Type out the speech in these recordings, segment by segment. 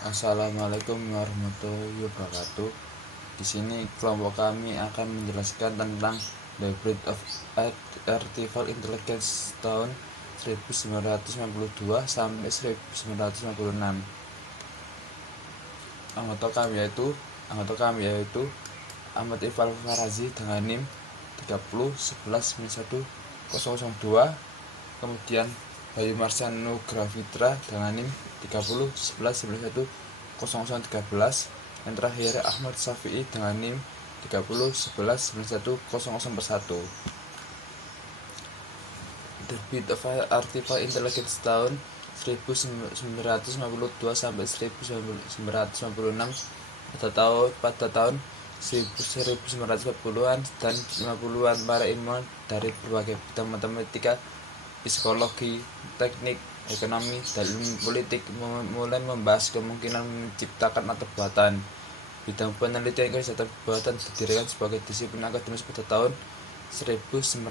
Assalamualaikum warahmatullahi wabarakatuh. Di sini kelompok kami akan menjelaskan tentang The Breed of Artificial Intelligence tahun 1992 sampai 1996. Anggota kami yaitu Ahmad Iqbal Farazi dengan NIM 30119102, kemudian Bayu Marsano Grafitra dengan NIM 3011910013, yang terakhir Ahmad Syafi'i dengan NIM 3011910001. The Breed of Artificial Intelligence tahun 1952 sampai 1996 pada tahun 1940-an dan 50-an. Para ilmuwan dari berbagai bidang matematika, psikologi, teknik, ekonomi, dan ilmu politik mulai membahas kemungkinan menciptakan atau buatan. Bidang penelitian kesehatan buatan didirikan sebagai disiplin akademis pada tahun 1956.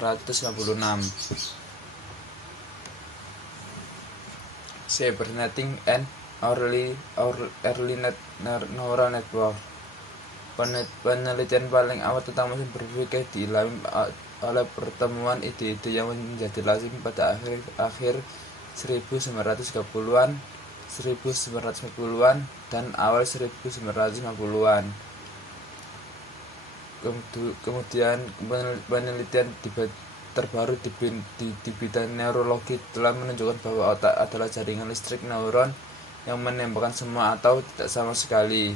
Cybernetic and Early Neural Network. Penelitian paling awal tentang mesin berpikir diilhami oleh pertemuan ide-ide yang menjadi lazim pada akhir 1930-an, 1940-an, dan awal 1950-an. Kemudian penelitian terbaru di bidang neurologi telah menunjukkan bahwa otak adalah jaringan listrik neuron yang menembakkan semua atau tidak sama sekali.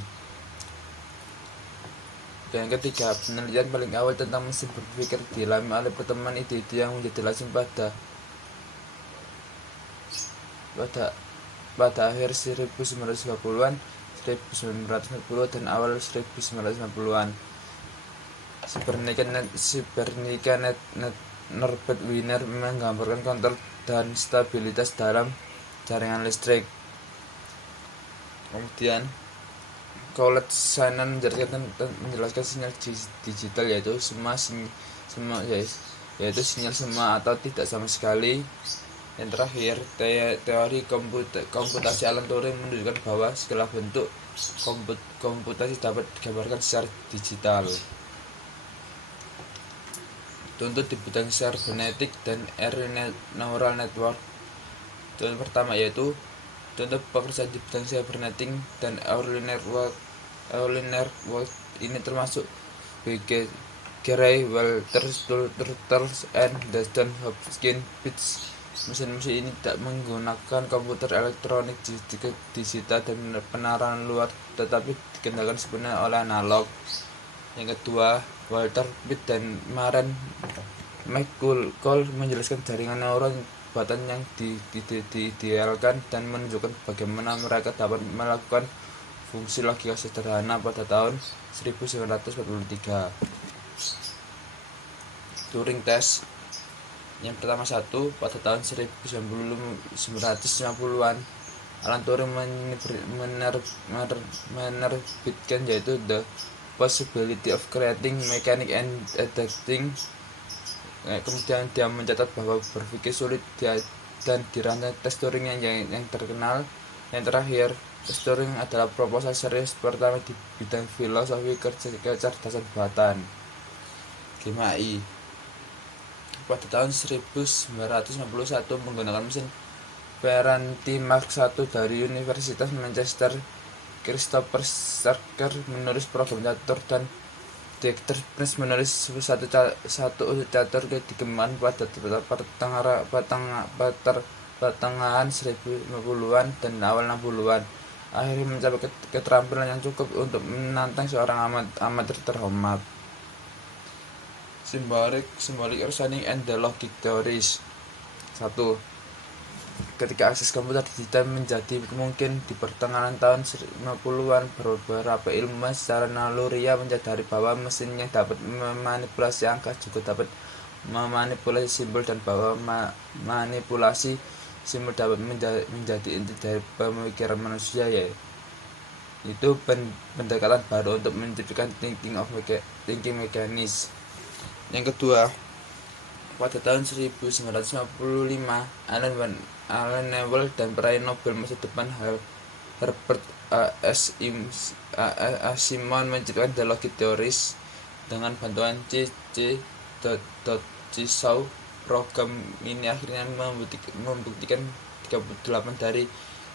Yang ketiga, penelitian paling awal tentang mesin berpikir dialami oleh pertemuan ide-ide yang menjadi lazim pada akhir 1950-an, 1950 dan awal 1950-an. Cybernetica Norbert Wiener menggambarkan kontrol dan stabilitas dalam jaringan listrik. Kemudian College Shannon menjelaskan sinyal digital yaitu sinyal semua atau tidak sama sekali. Yang terakhir, teori komputasi Alan Turing menunjukkan bahwa segala bentuk komputasi dapat digambarkan secara digital. Contoh di bidang cybernetik dan early neural network. Contoh pertama yaitu contoh pekerjaan di bidang cybernetik dan early network ini termasuk Gray, Walters, Turtles, and the John Hopkins Bits. Mesin-mesin ini tidak menggunakan komputer elektronik digital dan penerangan luar, tetapi dikendalikan sepenuhnya oleh analog. Yang kedua, Walter Pitt dan Maren McCulloch menjelaskan jaringan neuron buatan yang diidealkan dan menunjukkan bagaimana mereka dapat melakukan fungsi logika sederhana pada tahun 1943. Turing Test. Yang pertama pada tahun 1950-an, Alan Turing menerbitkan yaitu The Possibility of Creating Mechanic and Adapting. Kemudian dia mencatat bahwa berpikir sulit dan dirancang tes Turing yang terkenal. Yang terakhir, tes Turing adalah proposal serius pertama di bidang filosofi kecerdasan buatan (GMAI). Pada tahun 1951 menggunakan mesin Ferranti Mark I dari Universitas Manchester, Christopher Starker menulis program catur dan Dieter Prince menulis satu catur dikembangkan pada pertengahan 1950-an dan awal 60-an. Akhirnya mencapai keterampilan yang cukup untuk menantang seorang amatir terhormat. Symbolic reasoning and the logic theories. 1. Ketika akses komputer digital menjadi mungkin di pertengahan tahun 50-an, beberapa ilmuwan secara naluriah menyadari bahwa mesin yang dapat memanipulasi angka juga dapat memanipulasi simbol, dan bahwa manipulasi simbol dapat menjadi inti dari pemikiran manusia, yaitu pendekatan baru untuk menciptakan thinking mechanism. Yang kedua, pada tahun 1955, Alan Newell dan peraih Nobel masa depan Herbert Asimov menciptakan dialogi teoris dengan bantuan Jigsaw. Program ini akhirnya membuktikan 38 dari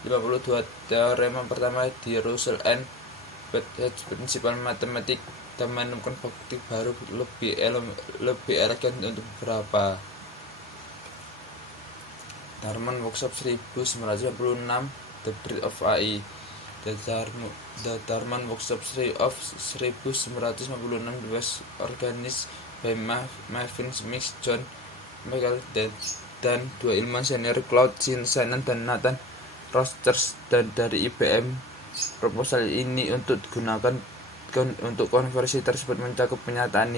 52 teorema pertama di Russell and Beth's prinsipal matematik, dan menemukan bukti baru lebih elegan untuk beberapa. Darman Workshop 1996, The Birth of AI. The Darman Workshop of 1996 was organized by Marvin Smith, John Michael dan dua ilmuwan senior Claude Shannon dan Nathan Rogers dan dari IBM. Proposal ini untuk digunakan untuk konversi tersebut mencakup pernyataan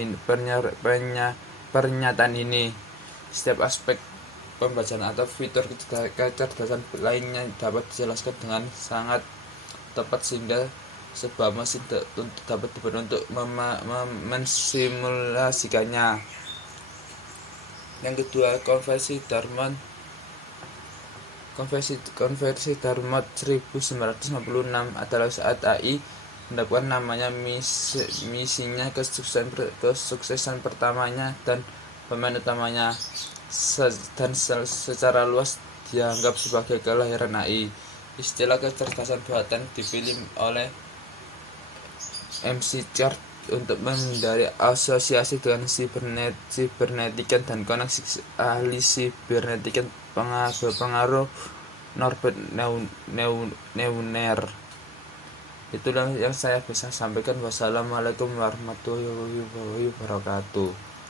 ini. Setiap aspek pembacaan atau fitur kecerdasan lainnya dapat dijelaskan dengan sangat tepat sehingga sebuah mesin dapat dibuat untuk mensimulasikannya. Yang kedua, konversi Darman 1956 adalah saat AI mendapatkan namanya misinya kesuksesan pertamanya dan pemain utamanya, dan secara luas dianggap sebagai kelahiran AI. Istilah kecerdasan buatan dipilih oleh McChord untuk menghindari asosiasi dengan sibernetika dan koneksi ahli sibernetika berpengaruh Norbert Neuner. Itulah yang saya bisa sampaikan. Wassalamualaikum warahmatullahi wabarakatuh.